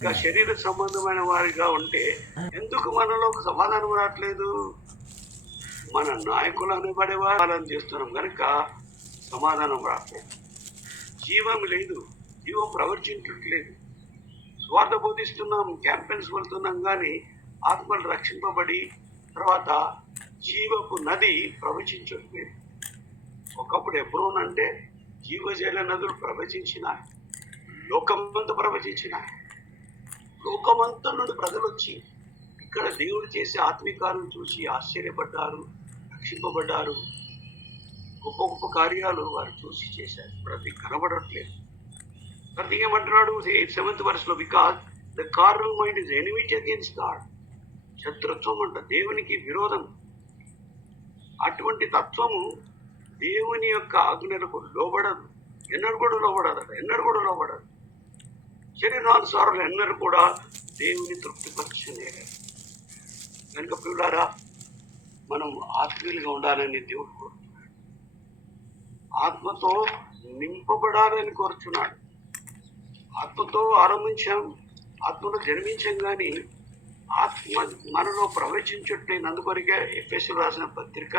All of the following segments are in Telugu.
ఇంకా శరీర సంబంధమైన వారిగా ఉంటే ఎందుకు మనలో ఒక సమాధానం రావట్లేదు? మన నాయకులు అనబడేవాళ్ళని చేస్తున్నాం కనుక సమాధానం రావట్లేదు. జీవం లేదు, జీవం ప్రవర్తించట్లేదు. స్వార్థ బోధిస్తున్నాం, క్యాంపెయిన్స్ వెళ్తున్నాం, కానీ ఆత్మలు రక్షింపబడి తర్వాత జీవపు నది ప్రవచించట్లేదు. ఒకప్పుడు ఎబ్రోన్ అంటే జీవజల నదులు ప్రవచించినాయి, లోకమంతా ప్రవచించినాయి. లోకమంతా నుండి ప్రజలు వచ్చి ఇక్కడ దేవుడు చేసే ఆత్మీకాలను చూసి ఆశ్చర్యపడ్డారు, రక్షింపబడ్డారు. గొప్ప గొప్ప కార్యాలు వారు చూసి చేశారు. ప్రతి కనబడట్లేదు. ప్రతి ఏమంటున్నాడు 7th verse, because the carnal mind is enmity against God. శత్రుత్వం అంట, దేవునికి విరోధం. అటువంటి తత్వము దేవుని యొక్క ఆజ్ఞలకు లోబడదు, ఎన్నడూ కూడా లోబడదు. శరీరానుసారులు ఎన్నడూ కూడా దేవుని తృప్తిపరచలేరు. కనుక ప్రియులారా, మనం ఆత్మీయులుగా ఉండాలని దేవుడు కోరుతున్నాడు. ఆత్మతో నింపబడాలని కోరుతున్నాడు. ఆత్మతో ఆరంభించాం, ఆత్మలో జన్మించాం, కానీ ఆత్మ మనలో ప్రవేశించట్లేదు. అందుకొరికే ఎఫెసీయులకు రాసిన పత్రిక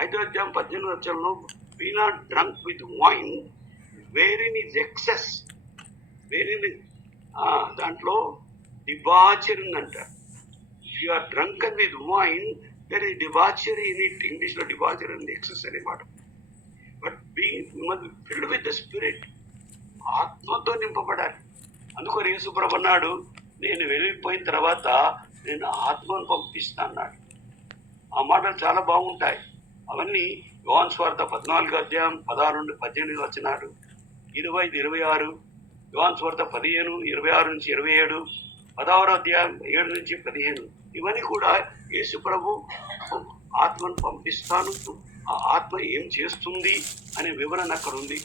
5వ అధ్యాయం 18వ వచనంలో, be not drunk with wine wherein is excess. Wherein దాంట్లో డిబాచరీ అంటారు. If you are drunken with wine there is debauchery in it. ఇంగ్లీష్లో డిబాచరీ అండ్ ఎక్సెస్ అనేమాట. But being filled with the spirit, ఆత్మతో నింపబడాలి. అందుకని యేసుప్రభు అన్నాడు, నేను వెళ్ళిపోయిన తర్వాత నేను ఆత్మను పంపిస్తా అన్నాడు. ఆ మాటలు చాలా బాగుంటాయి. అవన్నీ యోహాను సువార్త 14వ అధ్యాయం 16 నుండి 18 వచనాలు, 25, 26, యోహాను సువార్త 15, 26 నుంచి 27, 16వ అధ్యాయం 7 నుంచి 15. ఇవన్నీ కూడా యేసు ప్రభు ఆత్మను పంపిస్తాను, ఆ ఆత్మ ఏం చేస్తుంది అనే వివరణ అక్కడ ఉంది.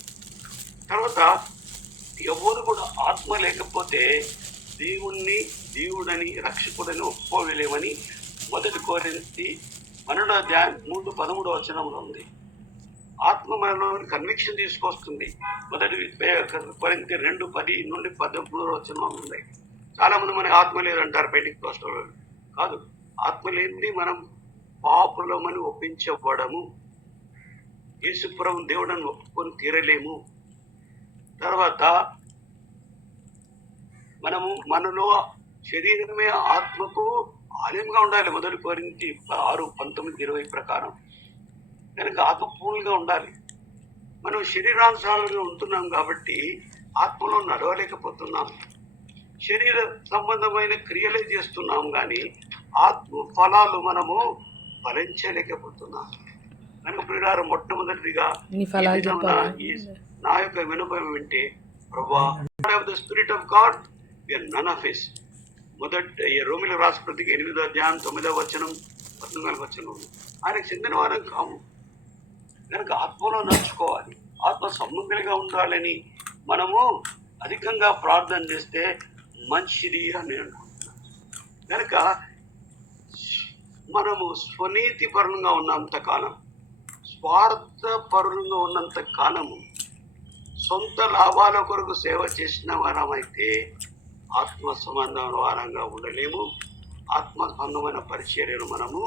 తర్వాత ఎవరు కూడా ఆత్మ లేకపోతే దేవుడని రక్షకుడని ఒప్పుకోలేమని 1 కొరింథీ 12వ అధ్యాయం 3-13 వచనంలో ఉంది. ఆత్మ మనలో కన్విక్షన్ తీసుకొస్తుంది. 1 కొరింథీ 2:10 నుండి 13 వచనంలో ఉంది. చాలా మంది మనకి ఆత్మ లేదంటారు పెంటెకోస్తల్ వాళ్ళు. కాదు, ఆత్మ లేనిది మనం పాపులమని ఒప్పించబడము, యేసుప్రభు దేవుడని ఒప్పుకొని తీరలేము. తర్వాత మనలో శరీరమే ఆత్మకు ఆలయంగా ఉండాలి. 1 కొరింథీ 6:19-20 ప్రకారం. కనుక ఆత్మ పూర్ణంగా ఉండాలి. మనం శరీరానుసారంగా ఉంటున్నాం కాబట్టి ఆత్మలో నడవలేకపోతున్నాం. శరీర సంబంధమైన క్రియలే చేస్తున్నాం, కానీ ఆత్మ ఫలాలు మనము ఫలించలేకపోతున్నాం. కనుక ప్రియులారా, మొట్టమొదటిగా నా యొక్క వినపం వింటే, ప్రభువా, the spirit of God, we are none of his. రోమిలకు రాసిన పత్రిక 8వ అధ్యాయం 9వ వచనం 14వ వచనం, ఆయనకు చెందిన వారం కాము. కనుక ఆత్మలో నడుచుకోవాలి, ఆత్మ సంబంధంగా ఉండాలని మనము అధికంగా ప్రార్థన చేస్తే మంచిది అని అనుకుంటున్నాను. కనుక మనము స్వనీతి పరులంగా ఉన్నంత కాలం, స్వార్థ పరులంగా ఉన్నంత కాలము, సొంత లాభాల కొరకు సేవ చేసిన వారమైతే ఆత్మ సంబంధమైన వారంగా ఉండలేము. ఆత్మ సంబంధమైన పరిచర్యను మనము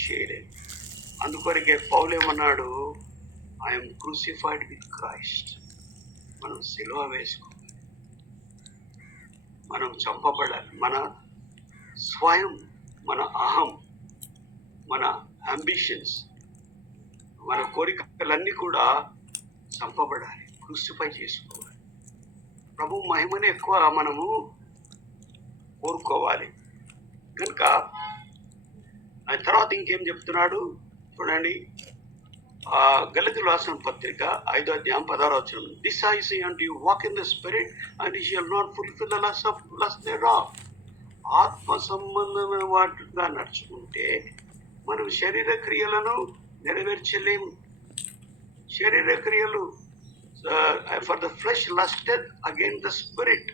చేయలేము. అందుకొరకే పౌలు ఏమన్నాడు, ఐఎమ్ క్రూసిఫైడ్ విత్ క్రైస్ట్. మనం సిలువ వేసుకోవాలి, మనం చంపబడాలి. మన స్వయం, మన అహం, మన అంబిషన్స్, మన కోరికలన్నీ కూడా చంపబడాలి, క్రూసిఫై చేసుకోవాలి. ప్రభు మహిమని ఎక్కువ మనము కోరుకోవాలి. కనుక ఆ తర్వాత ఇంకేం చెప్తున్నాడు చూడండి. గలతీయులకు రాసిన పత్రిక 5వ అధ్యాయం 16వ వచనం, this I say unto you, walk in the spirit and you shall not fulfil the lust thereof. ఆత్మ సంబంధమైన వాటిగా నడుచుకుంటే మనం శరీర క్రియలను నెరవేర్చలేము. శరీర క్రియలు for the flesh lusted again the spirit.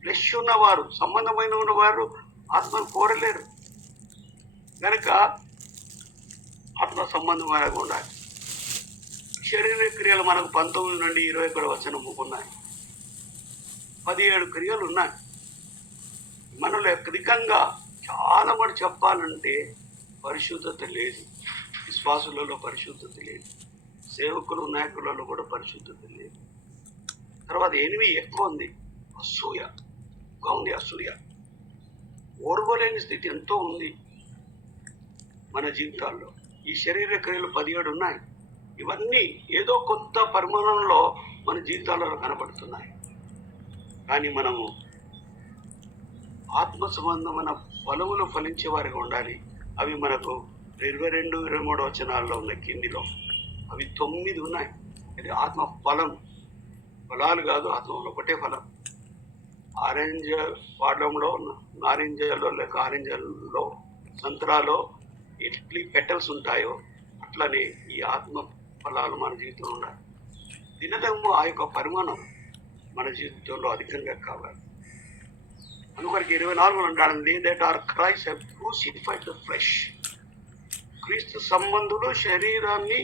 Flesh ఉన్నవారు, సంబంధమైన ఉన్నవారు ఆత్మను కోరలేరు. కనుక ఆత్మ సంబంధమైన ఉండాలి. శరీర క్రియలు మనకు 19 నుండి 21 వచనం ఉన్నాయి. 17 క్రియలు ఉన్నాయి. మనలో అధికంగా చాలా మటు చెప్పాలంటే పరిశుద్ధత లేదు. విశ్వాసులలో పరిశుద్ధత లేదు, సేవకులు నాయకులలో కూడా పరిశుద్ధత లేదు. తర్వాత ఎనిమి ఎక్కువ ఉంది, అసూయ ఎక్కువ ఉంది. అసూయ, ఓర్వలేని స్థితి ఎంతో ఉంది మన జీవితాల్లో. ఈ శరీర క్రియలు 17 ఉన్నాయి. ఇవన్నీ ఏదో కొంత పరిమాణంలో మన జీవితాలలో కనబడుతున్నాయి. కానీ మనము ఆత్మ సంబంధమైన ఫలములు ఫలించే వారిగా ఉండాలి. అవి మనకు 22, 23 వచనాల్లో ఉన్నాయి. కిందిలో అవి 9 ఉన్నాయి. ఇది ఆత్మ ఫలం, ఫలాలు కాదు, ఆత్మలో ఒకటే ఫలం. ఆరెంజ్ వాడడంలో, నారింజలో లేక ఆరెంజలో, సంతరాలో ఎట్లీ పెటల్స్ ఉంటాయో అట్లనే ఈ ఆత్మ ఫలాలు మన జీవితంలో ఉండాలి. దినదము ఆ యొక్క పరిమాణం మన జీవితంలో అధికంగా కావాలి. అందుకొరకు 24 అంటాడు, they that are Christ have crucified the flesh. క్రీస్తు సంబంధులు శరీరాన్ని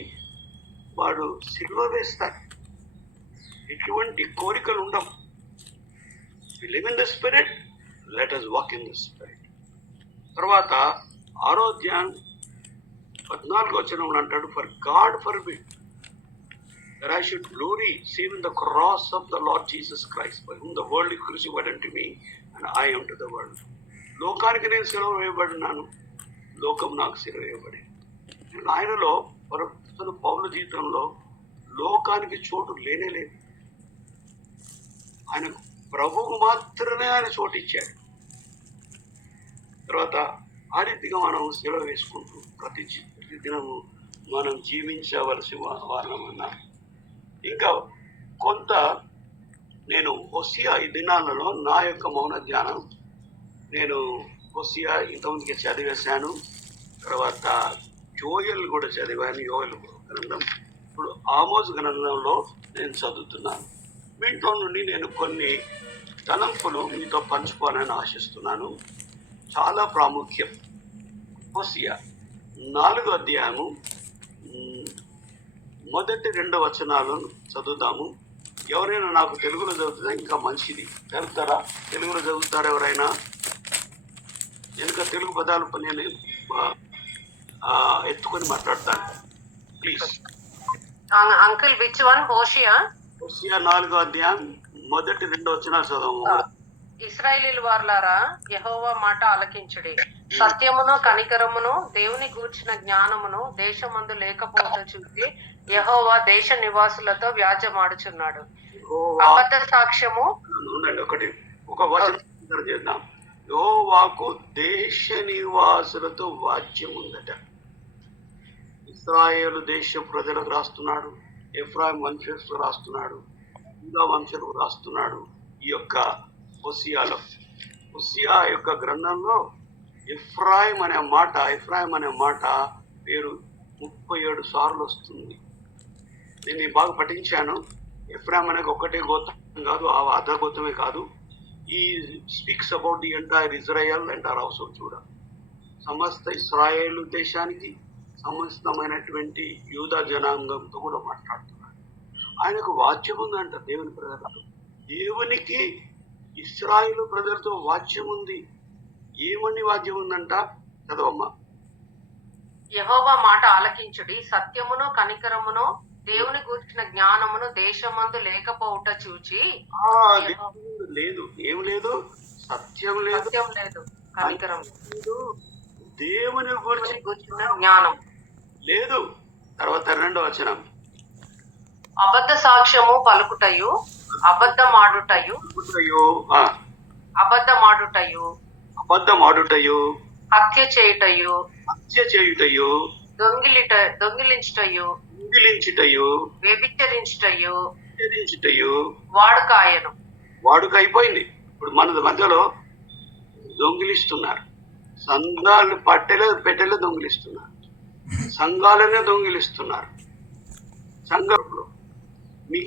వాడు సిలువ వేస్తారు. ఎటువంటి కోరికలు ఉండవు. We live in the spirit, let us walk in the spirit. తర్వాత 6వ అధ్యాయం 14వ వచనంలో అంటాడు, for God forbid that I should glory save in the cross of the Lord Jesus Christ, by whom the world is crucified unto me and I unto the world. లోకానికి నేను సిలువ వేయబడినాను, లోకం నాకు సిలువ వేయబడి. ఆయనలో పౌలు జీవితంలో లోకానికి చోటు లేనే లేదు. ఆయన ప్రభువుకు మాత్రమే ఆయన చోటు ఇచ్చాడు. తర్వాత ఆ రీతిగా మనం సెలవు వేసుకుంటూ ప్రతి దినము మనం జీవించవలసి వారమన్నా. ఇంకా కొంత నేను హోసియా ఈ దినాలలో నా యొక్క మౌన ధ్యానం, నేను హోసియా ఇంతమందికి చదివేశాను. తర్వాత యోయల్ కూడా చదివాను, యోయల్ గ్రంథం. ఇప్పుడు ఆమోస్ గ్రంథంలో నేను చదువుతున్నాను. వీటిలో నుండి నేను కొన్ని తలంపులు మీతో పంచుకోవాలని ఆశిస్తున్నాను. చాలా ప్రాముఖ్యం. హోసియా 4వ అధ్యాయము 1-2 వచనాలను చదువుదాము. ఎవరైనా నాకు తెలుగులో చదువుతుందా ఇంకా మంచిది. చదువుతారా? తెలుగులో చదువుతారా ఎవరైనా? వెనుక తెలుగు పదాలు నేను ఎత్తుకొని మాట్లాడతాను, please. Uncle which one? Hosea 4వ అధ్యాయం 1-2 వచనాలు చదవము. ఇశ్రాయేలీయుల వారలారా, యెహోవా మాట ఆలకించుడి. సత్యమును కనికరమును దేవుని గూర్చిన జ్ఞానమును దేశమందు లేకపోతే చూసి యెహోవా దేశ నివాసులతో వ్యాజ్యమాడుచున్నాడు. అబద్ధ సాక్ష్యము. ఒక వచనం చేద్దాం. యెహోవాకు దేశ నివాసులతో వాజ్యం ఉందట. ఇశ్రాయేలు దేశ ప్రజలకు రాస్తున్నాడు, ఎఫ్రాయిం వంశస్థులకు రాస్తున్నాడు, యూదా వంశులకు రాస్తున్నాడు. ఈ యొక్క హోసియా యొక్క గ్రంథంలో ఎఫ్రాయిం అనే మాట పేరు 37 సార్లు వస్తుంది. నేను బాగా పఠించాను. ఎఫ్రాయిం అనేది ఒకటే గోత్రం కాదు, ఆ అర్ధ గోత్రమే కాదు. ఈ speaks about the entire Israel, entire house hold కూడా. సమస్త ఇశ్రాయేలు దేశానికి సమస్తమైనటువంటి యూదా జనాంగంతో కూడా మాట్లాడుతున్నాడు. ఆయనకు వాచ్యం ఉందంట దేవుని ప్రజలతో. దేవునికి ఇశ్రాయేలు ప్రజలతో వాచ్యం ఉంది. ఏమని వాద్యం ఉందంట? చదవమ్మా. యెహోవా మాట ఆలకించుడి. సత్యమును కనికరమును దేవుని గూర్చిన జ్ఞానమును దేశమందు లేకపోవుట చూచి. లేదు, ఏం లేదు? సత్యం లేదు, కనికరం లేదు, దేవుని గూర్చిన జ్ఞానం లేదు. తర్వాత 2వ వచనం, అబద్ధ సాక్ష్యము పలుకుటయు అబద్ధమాడుటయు హత్య చేయుటయు దొంగిలించుటయు వ్యభిచరించుటయు వాడుక అయిపోయింది. ఇప్పుడు మన మధ్యలో దొంగిలిస్తున్నారు. సంఘాలు పెట్టెలు దొంగిలిస్తున్నారు, సంఘాలనే దొంగిలిస్తున్నారు. సంఘంలో మీ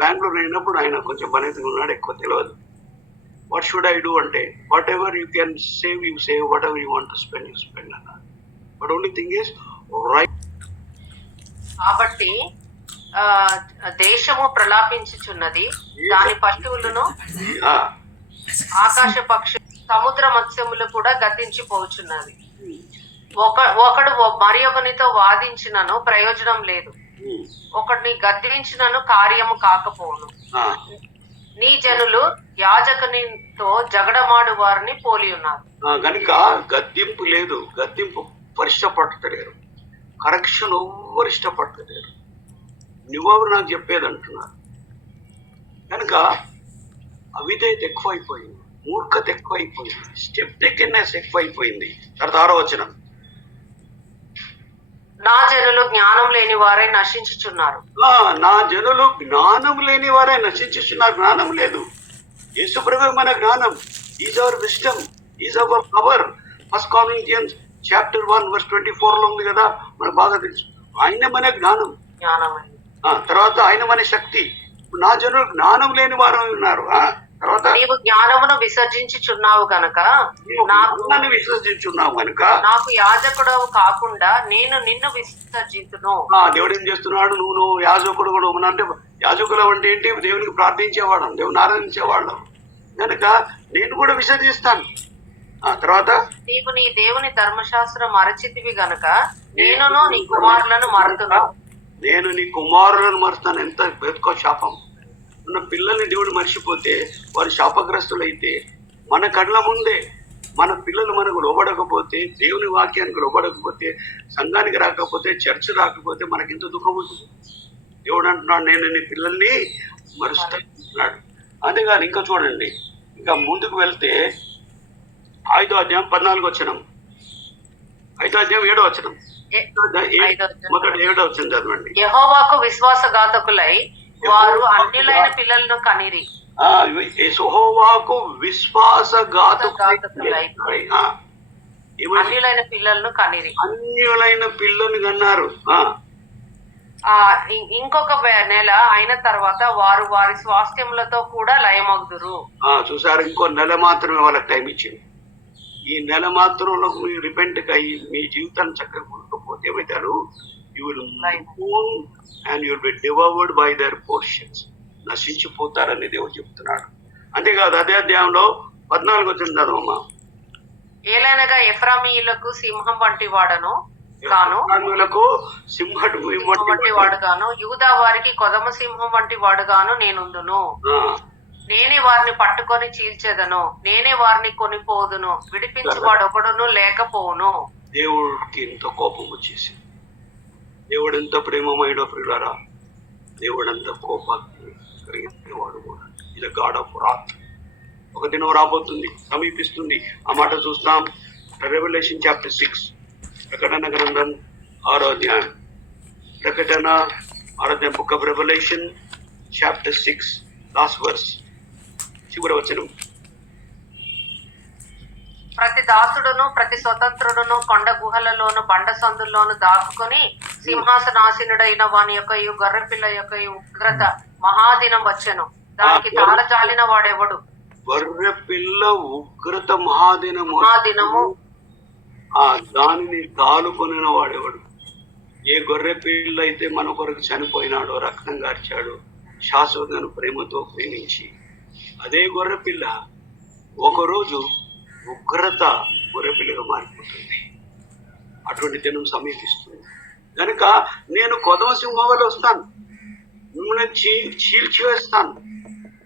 బెంగళూరు అయినప్పుడు ఆయన కొంచెం బలహీనంగా ఉన్నాడు, ఎక్కువ తెలియదు. వాట్ షుడ్ ఐ డూ అంటే, whatever you can save you save, whatever you want to spend you spend అన్నారు. But only thing is right. కాబట్టి దేశము ప్రలాపించుచున్నది, దాని పశువులను ఆకాశ పక్షి సముద్ర మత్స్యములు కూడా గతించిపోచున్నవి. ఒకడు మరి ఒకనితో వాదించినను ప్రయోజనం లేదు, ఒకడిని గద్దించినను కార్యము కాకపోను. నీ జనులు యాజకునితో జగడమాడు వారిని పోలి ఉన్నారు. గనుక గద్దింపు లేదు, గద్దింపు ఇష్టపడతలేరు, కరెక్షన్ ఎవ్వరు ఇష్టపడతలేరు. నువ్వెవరు నాకు చెప్పేది అంటున్నారు. కనుక అవిధేయత ఎక్కువైపోయింది, మూర్ఖత ఎక్కువైపోయింది, స్టెప్ టేకెన్నెస్ ఎక్కువైపోయింది. తర్వాత 6వ వచనం, నా జనులు జ్ఞానం లేని వారై నశించుచున్నారు. నా జనులు జ్ఞానం లేని వారే నశించుచున్నారు. జ్ఞానం లేదు. యేసుప్రభువే మన జ్ఞానం. Is our wisdom, is our power. 1 Corinthians chapter 1 verse 24 లో ఉంది కదా, మనకు బాగా తెలుసు. ఆయన మన జ్ఞానం, తర్వాత ఆయన మన శక్తి. నా జనులు జ్ఞానం లేని వారు ఉన్నారు. తర్వాత నీవు జ్ఞానమును విసర్జించుచున్నావు గనక, నన్ను విసర్జించున్నావు కనుక నాకు యాజకుడు కాకుండా నేను నిన్ను విసర్జించును. దేవుడు ఏం చేస్తున్నాడు? నువ్వు యాజకుడు కూడా అంటే యాజకులు అంటే ఏంటి? దేవునికి ప్రార్థించేవాళ్ళం, దేవుని ఆరాధించేవాళ్ళం కనుక నేను కూడా విసర్జిస్తాను. తర్వాత నీవు నీ దేవుని ధర్మశాస్త్రం మరచితివి గనక నేనును నీ కుమారులను మరుతున్నావు. నేను నీ కుమారులను మరుస్తాను. ఎంత పెద్ద శాపం! ఉన్న పిల్లల్ని దేవుడు మర్చిపోతే వారు శాపగ్రస్తులైతే, మన కళ్ళ ముందే మన పిల్లలు మనకు లోబడకపోతే, దేవుని వాక్యానికి లోబడకపోతే, సంఘానికి రాకపోతే, చర్చ్ రాకపోతే మనకి ఎంత దుఃఖం ఉంటుంది. దేవుడు అంటున్నాడు, నేను నీ పిల్లల్ని మరుస్తాను. అంతేగాని ఇంకా చూడండి, ఇంకా ముందుకు వెళ్తే 5వ అధ్యాయం 14వ వచనం, 5వ అధ్యాయం 7వ వచనం, 7వ వచనం చదవండి. యెహోవాకు విశ్వాసఘాతకులై వారు అన్యులైన పిల్లలను కనిరి. యెహోవాకు విశ్వాసఘాతకులై అన్యులైన పిల్లలను కనిరి. అన్యులైన పిల్లలు కన్నారు. ఇంకొక నెల అయిన తర్వాత వారు వారి స్వాస్థ్యములతో కూడా లయమగుదురు. చూసారు, ఇంకో నెల మాత్రమే వాళ్ళకి టైం ఇచ్చింది. ఈ నెల మాత్రంలో మీరు రిపెంట్ అయ్యి మీ జీవితాన్ని చక్కగా కొనుక్కపోతే ఏమవుతారు? You will move and you will be devoured by their portions. నశించిపోతారని దేవుడు చెప్తున్నాడు. అంతేకాదు, అదే అధ్యాయంలో 14వ వచనం చదవమ్మా. ఏలైనగా ఎఫ్రామీయులకు సింహం వంటి వాడను గాను, సింహం వంటి వాడుగాను, యూదా వారికి కొదమ సింహం వంటి వాడుగాను నేనుందును. నేనే వారిని పట్టుకొని చీల్చేదను, నేనే వారిని కొనిపోదును, విడిపించువాడు ఒకడును లేకపోవును. దేవుడికి ఎంత కోపం వచ్చేసి, దేవుడు ఎంత ప్రేమమైనో ప్రియులారా, దేవుడు అంత కోపాన్ని కలిగినవాడు కూడా. ఇది గాడ్ ఆఫ్ రాత్. ఒక దినం రాబోతుంది, సమీపిస్తుంది. ఆ మాట చూస్తాం. రెవల్యూషన్ చాప్టర్ 6, ప్రకటన గ్రంథం 6వ అధ్యాయం. ప్రకటన 6వ అధ్యాయం, book of revolution chapter 6 last verse, చివరి వచనం. ప్రతి దాసుడును ప్రతి స్వతంత్రుడును కొండ గుహలలోను బండ సందుల్లోను దాక్కుని సింహాసనాసీనుడైన వాని యొక్క గొర్రె పిల్ల యొక్క ఉగ్రత మహాదినం వచ్చెను, దానికి తాళజాలిన వాడెవడు? గొర్రె పిల్ల ఉగ్రత మహాదినము, దానిని తాలుకొనిన వాడెవడు? ఏ గొర్రె పిల్ల అయితే మన కొరకు చనిపోయినాడో, రక్తం గార్చాడు, శాశ్వతమైన ప్రేమతో ప్రేమించి, అదే గొర్రె పిల్ల ఒకరోజు ఉగ్రత గొర్రెపిల్లగా మారిపోతుంది. అటువంటి దినం సమీపిస్తుంది. కనుక నేను కొదమ సింహం వల్ల వస్తాను, మిమ్మల్ని చీల్చివేస్తాను.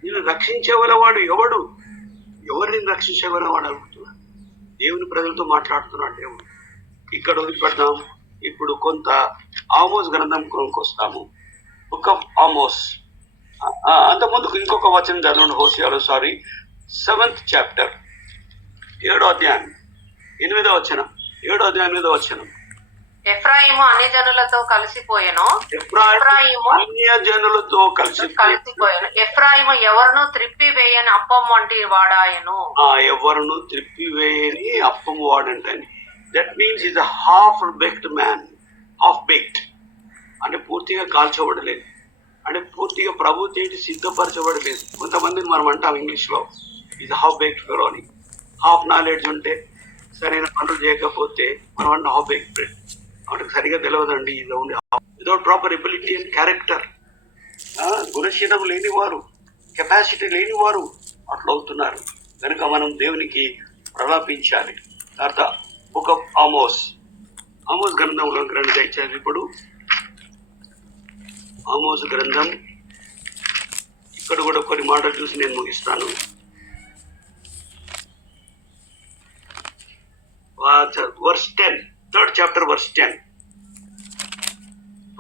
నేను రక్షించేవాడు ఎవడు? ఎవరిని రక్షించేవాడు అడుగుతున్నాను. దేవుని ప్రజలతో మాట్లాడుతున్నాడు దేవుడు. ఇక్కడ వదిలిపెడతాం. ఇప్పుడు కొంత ఆమోస్ గ్రంథం వస్తాము. Book of Amos. అంత ముందుకు ఇంకొక వచనం చదవండి. హోషేయాలో 7th చాప్టర్ 7వ అధ్యాయం 8వ వచనం. 7వ అధ్యాయం 8వ వచనం. ఎఫ్రాయిము అన్యజనులతో కలిసిపోయెను. అన్యజనులతో కలిసిపోయెను. ఎఫ్రాయిము ఎవరును త్రిప్పివేయని అప్పం వంటి వాడాయను. ఎవరును త్రిప్పివేయని అప్పం వాడంటని. That means is a half baked man. Half baked అంటే పూర్తిగా కాల్చబడలేదు, అంటే పూర్తిగా ప్రభు తేటి సిద్ధపరచబడలేదు. కొంతమందిని మనం అంటాం ఇంగ్లీష్లో ఇది హాఫ్ బేక్డ్ ఫెలో అని. హాఫ్ నాలెడ్జ్ ఉంటే, సరైన పనులు చేయకపోతే మనం అంటే హాఫ్ బేక్డ్ బ్రెడ్. వాటికి సరిగా తెలియదండి. ఇది only without proper ability and character, గుణశీలం లేనివారు, కెపాసిటీ లేనివారు అట్లా అవుతున్నారు. కనుక మనం దేవునికి ప్రలాపించాలి. తర్వాత బుక్ ఆఫ్ ఆమోస్ గ్రంథంలో గ్రంథం ఇచ్చారు. ఇప్పుడు ఆమోస్ గ్రంథం ఇక్కడ కూడా కొన్ని మాటలు చూసి నేను ముగిస్తాను. Verse 10, 3rd chapter verse 10.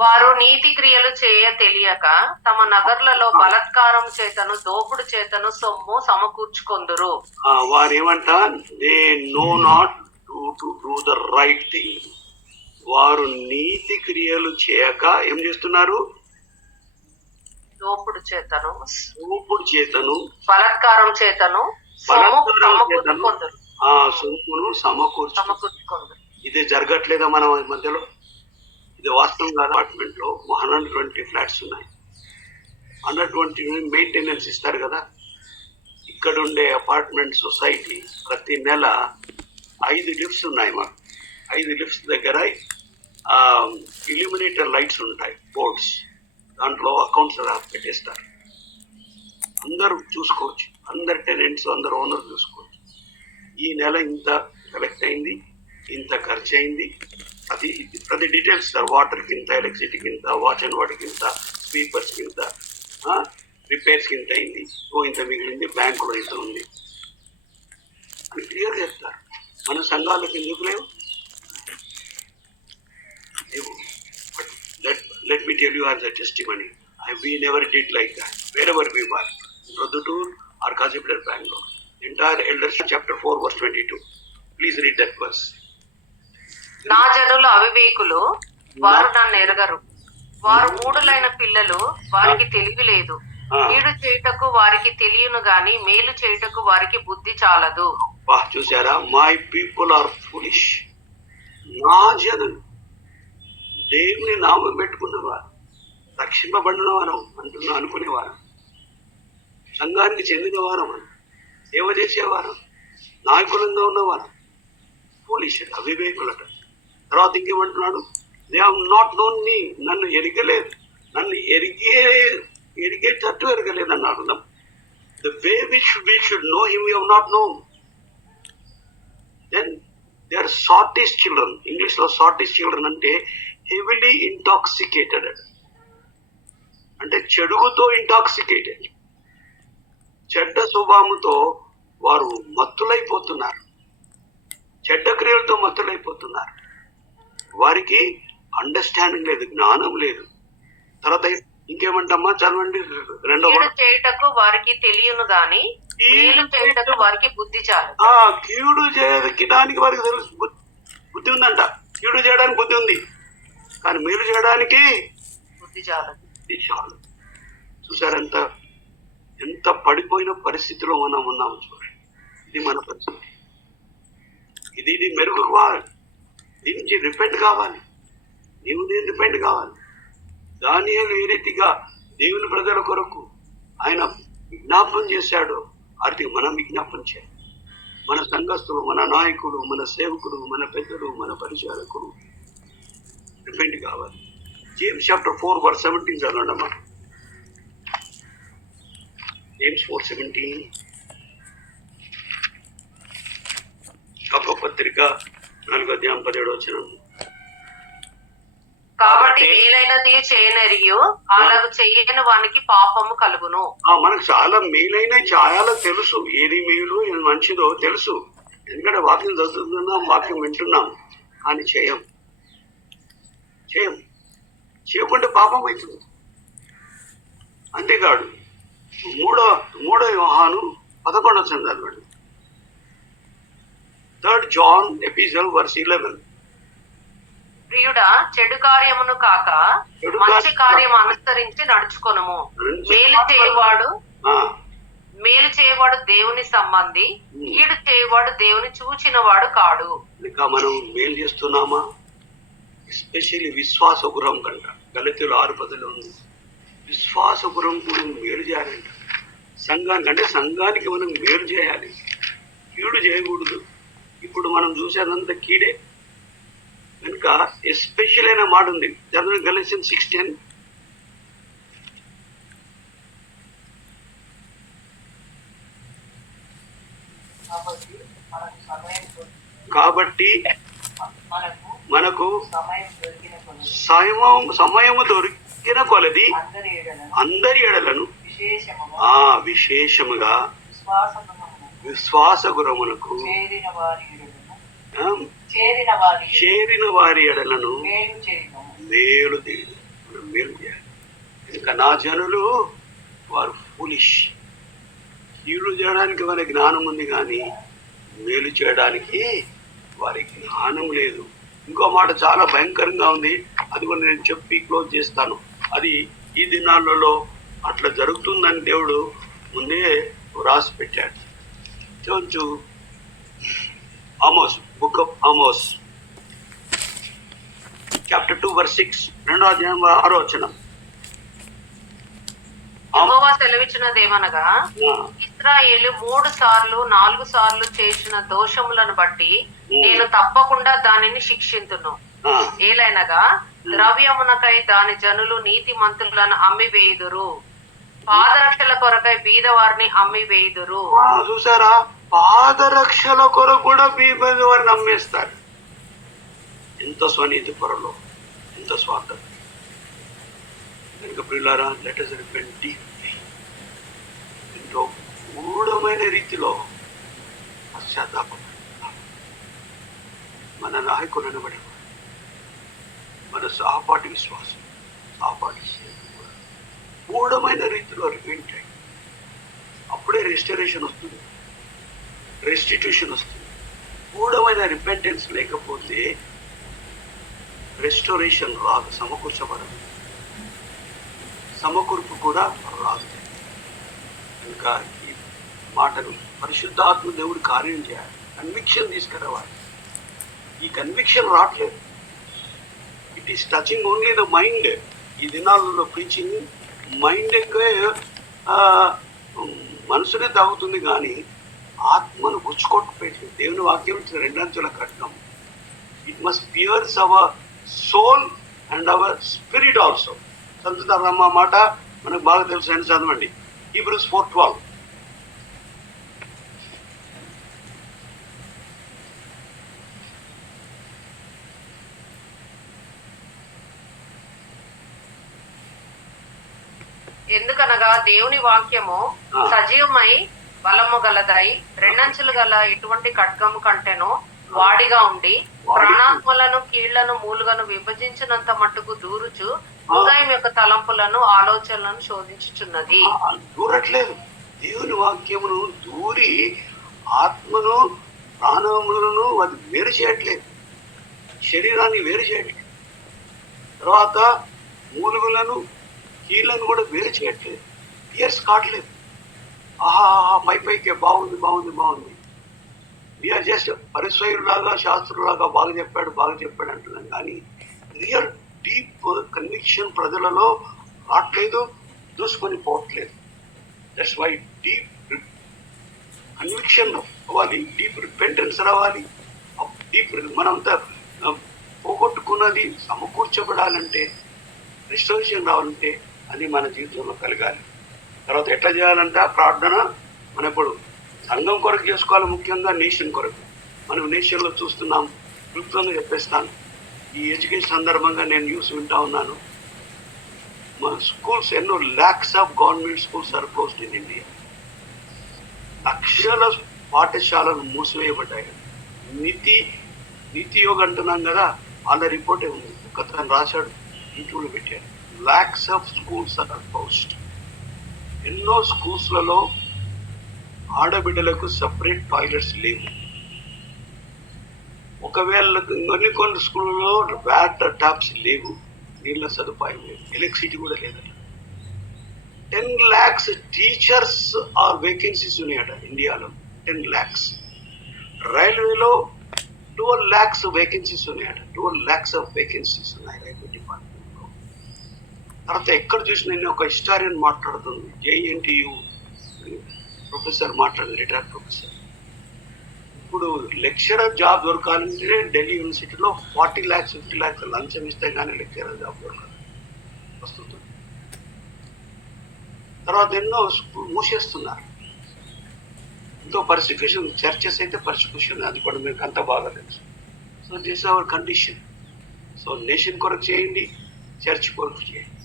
వారు నీతి క్రియలు చేయ తెలియక తమ నగర్లలో బలత్కారం చేతను దోపుడు చేతను సొమ్ము సమకూర్చుకొందురు. వారు ఏమంట, they know not to do the right thing. వారు నీతి క్రియలు చేయక ఏం చేస్తున్నారు? దోపుడు చేతను బలాత్కారం చేతను సొమ్మును సమకూర్చుకొందురు. ఇది జరగట్లేదా మన మధ్యలో? ఇది వాస్తవం కాదు. అపార్ట్మెంట్ లో 120 ఫ్లాట్స్ ఉన్నాయి. 120 మెయింటెనెన్స్ ఇస్తారు కదా. ఇక్కడ ఉండే అపార్ట్మెంట్ సొసైటీ ప్రతి నెల 5 లిఫ్ట్స్ ఉన్నాయి. మాకు 5 లిఫ్ట్స్ దగ్గర ఇల్యూమినేటర్ లైట్స్ ఉంటాయి, బోర్డ్స్. దాంట్లో అకౌంట్స్ పెట్టేస్తారు. అందరూ చూసుకోవచ్చు, అందరు టెనెంట్స్, అందరు ఓనర్ చూసుకోవచ్చు. ఈ నెల ఇంత కలెక్ట్ అయింది, ఇంత ఖర్చు అయింది, ప్రతి డీటెయిల్స్ సార్. వాటర్కి ఇంత, ఎలక్ట్రిసిటీకి ఇంత, వాచ్ అండ్ వాటర్కి ఇంత, స్వీపర్స్కి ఇంత, రిపేర్స్కి ఇంత అయింది, ఇంత మిగిలింది, బ్యాంకులో ఇంత ఉంది అని క్లియర్ చేస్తారు. మన సంఘాలకు ఎందుకు లేవు? Let me tell you as a testimony. We never did like that. Wherever we were, Rodhutur or Kazipur, Bangalore. Entire Elders chapter 4 verse 22. Please read that verse. నా జనులు అవివేకులు, వారు నన్ను ఎరగరు. వారు మూఢులైన పిల్లలు, వారికి తెలివి లేదు. కీడు చేయుటకు వారికి తెలియను గాని మేలు చేయుటకు వారికి బుద్ధి చాలదు. చూసారా? My people are foolish. నా జనులు దేవుని నామం పెట్టుకున్నవారు, రక్షింపబడిన వారు అనుకునేవారు, సంఘానికి చెందిన వారు, సేవ చేసేవారు, నాయకులంగా ఉన్నవారు ఫూలిష్, అవివేకులట. తర్వాత ఇంకేమంటున్నాడు? దే హావ్ నాట్ నోన్ మీ. నన్ను ఎరగలేదు, నన్ను ఎరిగేటట్టు ఎరగలేదు అన్నాడు. The way we should know him we have not known. Then they are sottish children. English లో sottish children అంటే heavily intoxicated, అంటే చెడుగుతో ఇంటాక్సికేటెడ్, చెడ్డ స్వభావంతో వారు మత్తులైపోతున్నారు, చెడ్డ క్రియలతో మత్తులైపోతున్నారు. వారికి అండర్స్టాండింగ్ లేదు, జ్ఞానం లేదు. తర్వాత ఇంకేమంటమ్మా? చదవండి. రెండవ, చేయటకు వారికి తెలియను గాని మేలు చేయటకు వారికి బుద్ధి చాలు. కీడు చేయడానికి వారికి తెలుసు, బుద్ధి ఉందంట. కీడు చేయడానికి బుద్ధి ఉంది, కానీ మేలు చేయడానికి బుద్ధి చాలు. చూసారు ఎంత పడిపోయిన పరిస్థితిలో మనం ఉన్నాము. చూడండి, ఇది మన పరిస్థితి. ఇది మెరుగు కావాలి, దీని నుంచి రిపెంట్ కావాలి. నేను రిపెంట్ కావాలి. దానియేలు ఏ రీతిగా దేవుని ప్రజల కొరకు ఆయన విజ్ఞాపనం చేశాడో ఆర్థిక మనం విజ్ఞాపనం చేయాలి. మన సంఘస్థులు, మన నాయకులు, మన సేవకులు, మన పెద్దలు, మన పరిచారకులు రిపెంట్ కావాలి. James chapter 4 verse 17 చదవండమ్మా. జేమ్స్ 4:17. పత్రిక 4:17. కాబట్టి మేలైనది చేయనరియు అలాగ చేయని వానికి పాపము కలుగును. మనకు చాలా మేలైన చాలా తెలుసు, ఏది మేలు ఏది మంచిదో తెలుసు. ఎందుకంటే వాక్యం చదువుతున్నాం, వాక్యం వింటున్నాం, కానీ చేయకుంటే పాపం అవుతుంది. అంతేకాదు 3 యోహాను 11 చదవండి. 3rd John epistle verse 11. ప్రియుడా, చెడు కార్యమును కాక మంచి కార్యము అనుసరించి నడుచుకొనుము. మేలు చేయవాడు దేవుని సంబంధి, కీడు చేయవాడు దేవుని చూచిన వాడు కాడు. ఇంకా మనం మేలు చేస్తున్నామా? ఎస్పెషల్లీ విశ్వాస గురం కంట. గలతీయులు 6:10 ఉంది. విశ్వాస గురం కూడా మేలు చేయాలంట. సంఘానికి మనం మేలు చేయాలి, కీడు చేయకూడదు. ఇప్పుడు మనం చూసేదంతా కీడే కనుక ఎస్పెషల్ అయిన మాట ఉంది. గలతీయులు 6:10. కాబట్టి కాబట్టి మనకు సమయము దొరికిన కొలది అందరి ఎడలను విశేషముగా విశ్వాస గురములకు చేరిన వారి ఎడలను మేలు చేయాలి. ఇంకా నా జనులు వారు ఫూలిష్. కీడు చేయడానికి వారి జ్ఞానం ఉంది కానీ మేలు చేయడానికి వారి జ్ఞానం లేదు. ఇంకో మాట చాలా భయంకరంగా ఉంది, అది కూడా నేను చెప్పి క్లోజ్ చేస్తాను. అది ఈ దినాలలో అట్లా జరుగుతుందని దేవుడు ముందే రాసి పెట్టాడు. చూచు Amos, book of Amos chapter 2 verse 6, 2వ అధ్యాయం 6వ వచనం. యెహోవా సెలవిచ్చినదేమనగా, ఇశ్రాయేలు 3 సార్లు 4 సార్లు చేసిన దోషములను బట్టి నేను తప్పకుండా దానిని శిక్షింతును. ఏలైనగా ద్రవ్యమునకై దాని జనులు నీతిమంతులను అమ్మివేయుదురు, పాదరక్షల కొరకై బీదవారిని అమ్మివేయుదురు. చూసారా, పాదరక్షల కొరకు కూడా బీదవారిని అమ్మేస్తారు. ఎంత స్వనీతి పొరలో, ఎంత స్వార్థం. కనుక ప్రియులారా, లెట్ us repent deeply. ఎంతో గూఢమైన రీతిలో పశ్చాత్తాపం. మన నాయకులను బట్టి, మన సహపాఠి విశ్వాసం, సహపాఠి గూఢమైన రీతిలో రిపెంట్ అయ్యి అప్పుడే రెస్టరేషన్ వస్తుంది, రెస్టిట్యూషన్ వస్తుంది. గూఢమైన రిపెంటెన్స్ లేకపోతే రెస్టోరేషన్ రాదు, సమకూర్చబడదు, సమకూర్పు కూడా రాదు. ఇంకా ఈ మాటలు పరిశుద్ధాత్మ దేవుడు కార్యం చేయాలి, కన్విక్షన్ తీసుకురావాలి. ఈ కన్విక్షన్ రావట్లేదు. It is touching only the mind. ఈ దినాలలో ప్రీచింగ్ మైండ్ ఎక్కువే మనసునే తాగుతుంది కానీ ఆత్మను గుచ్చుకొట్టుపోయింది. దేవుని వాక్యం ఇచ్చిన 2 అంచుల ఖడ్గం. It must pierce our soul and our spirit also. సంతరమ్మ మాట మనకు బాగా తెలుసు అని చదవండి, హీబ్రూస్ 4:12. ఎందుకనగా దేవుని వాక్యము సజీవమై బలము గలదై 2 అంచులు గల ఇటువంటి ఖడ్గము కంటేను వాడిగా ఉండి ప్రాణాత్మలను కీళ్లను మూలుగను విభజించినంత మట్టుకు దూరుచు హృదయం యొక్క తలంపులను ఆలోచనలను శోధించుచున్నది. దూరట్లేదు. దేవుని వాక్యమును దూరి ఆత్మను ప్రాణములను అది వేరు చేయట్లేదు, శరీరాన్ని వేరు చేయట్లేదు. తర్వాత మూలుగులను కీళ్లను కూడా వేరు చేయట్లేదు, పియర్స్ కావట్లేదు. పైకే బాగుంది బాగుంది బాగుంది. వీఆర్ జస్ట్ పరిశ్వయులాగా శాస్త్రులాగా బాగా చెప్పాడు అంటున్నాం కానీ రియల్ డీప్ కన్విక్షన్ ప్రజలలో రావట్లేదు, చూసుకొని పోవట్లేదు. దట్స్ వై డీప్ కన్విక్షన్ అవ్వాలి, డీప్ రిపెంటెన్స్ రావాలి. డీప్ మనంతా పోగొట్టుకున్నది సమకూర్చబడాలంటే, రిస్టోరేషన్ రావాలంటే అది మన జీవితంలో కలగాలి. తర్వాత ఎట్లా చేయాలంట ప్రార్థన? మనం ఇప్పుడు సంఘం కొరకు చేసుకోవాలి, ముఖ్యంగా నేషన్ కొరకు. మనం నేషన్లో చూస్తున్నాం, క్లుప్తంగా చెప్పేస్తాను. ఈ ఎడ్యుకేషన్ సందర్భంగా నేను న్యూస్ వింటా ఉన్నాను. మన స్కూల్స్ ఎన్నో lakhs of government schools are closed in India. లక్షల పాఠశాలలు మూసివేయబడ్డాయి. నీతి యోగ అంటున్నాం కదా, వాళ్ళ రిపోర్టే ఉంది. ఒకతను రాశాడు, యూట్యూబ్లో పెట్టాడు, lakhs of schools are closed. ఎన్నో స్కూల్స్లలో ఆడబిడ్డలకు సపరేట్ టాయిలెట్స్ లేవు. ఒకవేళ కొన్ని స్కూళ్ళలో వాటర్ ట్యాప్స్ లేవు, నీళ్ళ సదుపాయం లేదు, ఎలక్ట్రిసిటీ కూడా లేదట. 10 lakhs టీచర్స్ ఆర్ వేకెన్సీస్ ఉన్నాయట ఇండియాలో, 10 lakhs. రైల్వేలో 12 lakhs వేకెన్సీస్ ఉన్నాయట, 12 lakhs ఆఫ్ వేకెన్సీస్ ఉన్నాయి రైల్వే డిపార్ట్మెంట్లో. తర్వాత ఎక్కడ చూసినా నేను ఒక హిస్టారియన్ మాట్లాడుతుంది, JNTU ప్రొఫెసర్ మాట్లాడింది, రిటైర్డ్ ప్రొఫెసర్. ఇప్పుడు లెక్చరర్ జాబ్ దొరకాలంటే ఢిల్లీ యూనివర్సిటీలో 40 lakhs 50 lakhs లంచం ఇస్తే కానీ లెక్చరర్ జాబ్ దొరకదు వస్తుంది. తర్వాత ఎన్నో మూసేస్తున్నారు. ఎంతో పర్సిక్యూషన్, చర్చెస్ అయితే పర్సిక్యూషన్, అది కూడా మీకు అంత బాగా తెలుసు. So this hour condition. So nation కొరకు చేయండి, చర్చ్ కొరకు చేయండి.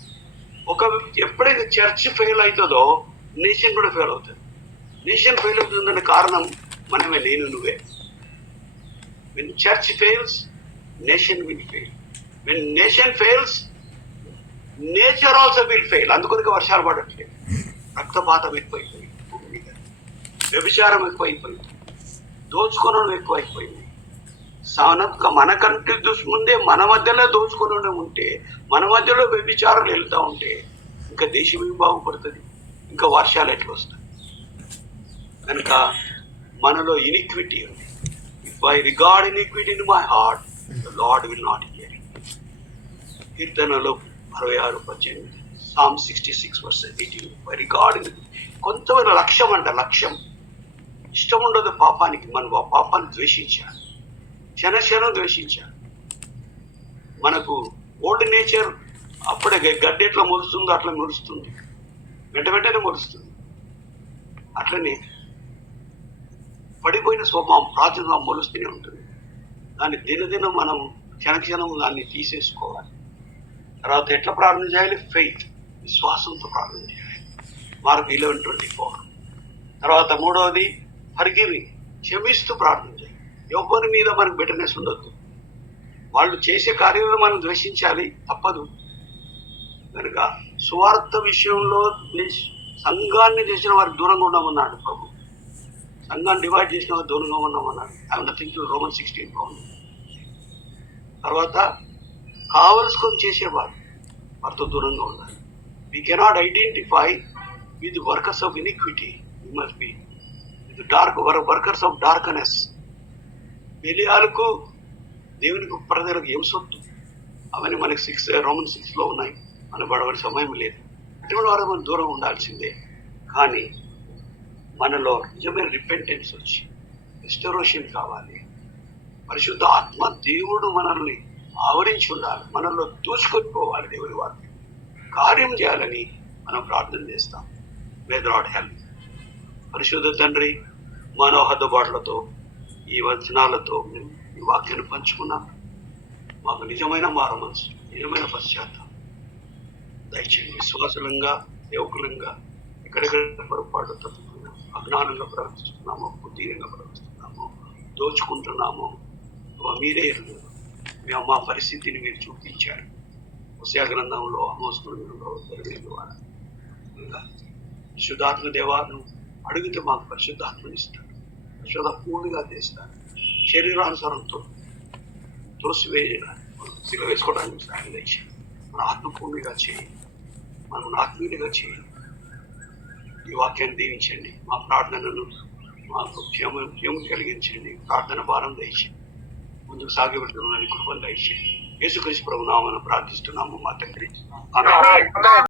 ఎప్పుడైతే చర్చ్ ఫెయిల్ అవుతుందో నేషన్ కూడా ఫెయిల్ అవుతుంది. నేషన్ ఫెయిల్ అవుతుందనే కారణం మనమే, నేను నువ్వే. When church fails, nation will fail. When nation fails, nature also will fail. అందుకొరకు వర్షాలు పడట్లేదు. రక్తపాతం ఎక్కువైపోయింది భూమి మీద, వ్యభిచారం ఎక్కువైపోయింది, దోచుకోవడం ఎక్కువైపోయింది. మనకంటే ముందే మన మధ్యలో దోచుకోవడం ఉంటే, మన మధ్యలో వ్యభిచారాలు వెళ్తూ ఉంటే ఇంకా దేశం ఏం బాగుపడుతుంది, ఇంకా వర్షాలు ఎట్లా వస్తాయి? కనుక మనలో ఇనిక్విటీ ఉంది. If I regard iniquity in my heart, the Lord will not hear it. కీర్తనలో 66:18, Psalm 66:18. If I regard iniquity, కొంతమంది లక్ష్యం అంట, లక్ష్యం ఇష్టం ఉండదు పాపానికి. మనం ఆ పాపాన్ని ద్వేషించాలి, క్షణక్షణం ద్వేషించాలి. మనకు ఓల్డ్ నేచర్ అప్పుడే గడ్డి ఎట్లా మొలుస్తుందో అట్లా మొలుస్తుంది, వెంటనే మొలుస్తుంది. అట్లనే పడిపోయిన స్వభావం, ప్రాచీన మొలుస్తూనే ఉంటుంది. దాన్ని దినదినం మనం క్షణక్షణం దాన్ని తీసేసుకోవాలి. తర్వాత ఎట్లా ప్రార్థన చేయాలి? ఫెయిత్, విశ్వాసంతో ప్రార్థన చేయాలి. మార్క్ 11:24. తర్వాత మూడవది ఫర్గివింగ్, క్షమిస్తూ ప్రార్థన చేయాలి. ఎవరి మీద మనకు బెటర్నెస్ ఉండొద్దు. వాళ్ళు చేసే కార్యాలను మనం ద్వేషించాలి, తప్పదు. కనుక సువార్త విషయంలో సంఘాన్ని చేసిన వారికి దూరంగా ఉండమన్నాడు ప్రభు. సంఘాన్ని డివైడ్ చేసిన వారు దూరంగా ఉన్నామన్నాడు. I nothing to Romans 16. తర్వాత కావలసుకొని చేసేవారు వారితో దూరంగా ఉండాలి. We cannot identify with workers of iniquity, you must be with workers of darkness. బెలియాలకు దేవునికి ప్రజలకు ఏం సొత్తు అవన్నీ మనకి రోమన్స్ 6 ఉన్నాయి. మన పడవలసిన సమయం లేదు. అటువంటి వారు మనం దూరం ఉండాల్సిందే. కానీ మనలో నిజమైన రిపెంటెన్స్ వచ్చి రెస్టరేషన్ కావాలి. పరిశుద్ధ ఆత్మ దేవుడు మనల్ని ఆవరించి ఉండాలి, మనలో దూచుకొని పోవాలి. దేవుడి వారు కార్యం చేయాలని మనం ప్రార్థన చేస్తాం. May the lord help. పరిశుద్ధ తండ్రి, మనోహద్దుబాట్లతో ఈ వచనాలతో ఈ వాక్యాన్ని పంచుకున్నాం. మాకు నిజమైన మారు మనసు, నిజమైన పశ్చాత్తాపం దయచేయండి. విశ్వాసులంగా, సేవకులంగా ఎక్కడెక్కడ పొరపాటు తప్పుకున్నాము, అజ్ఞానంగా ప్రవర్తిస్తున్నాము, బుద్ధిహీనంగా ప్రవర్తిస్తున్నాము, దోచుకుంటున్నాము, మీరే ఎరుగరు. మేము మా పరిస్థితిని మీరు చూపించారు. హోషేయ గ్రంథంలో, ఆమోస్ గ్రంథంలో, ద్వారా పరిశుద్ధాత్మ దేవాను అడిగితే మాకు పరిశుద్ధాత్మని ఇస్తాడు, పరిశుద్ధ పూర్ణిగా చేస్తాడు. శరీరానుసారంతో తోసివేయడానికి వేసుకోవడానికి సాయం చేయండి. మన ఆత్మపూర్ణిగా చేయండి, మనం ఆత్మీయునిగా చేయండి. ఈ వాక్యాన్ని దీవించండి. మా ప్రార్థనలను మాకు క్షేమం కలిగించండి. ప్రార్థన భారం దయచేయండి. ముందుకు సాగబెడుతున్న కృపను దయచేయండి. యేసుక్రీస్తు ప్రభు నామమున ప్రార్థిస్తున్నాము మా తండ్రి. ఆమేన్.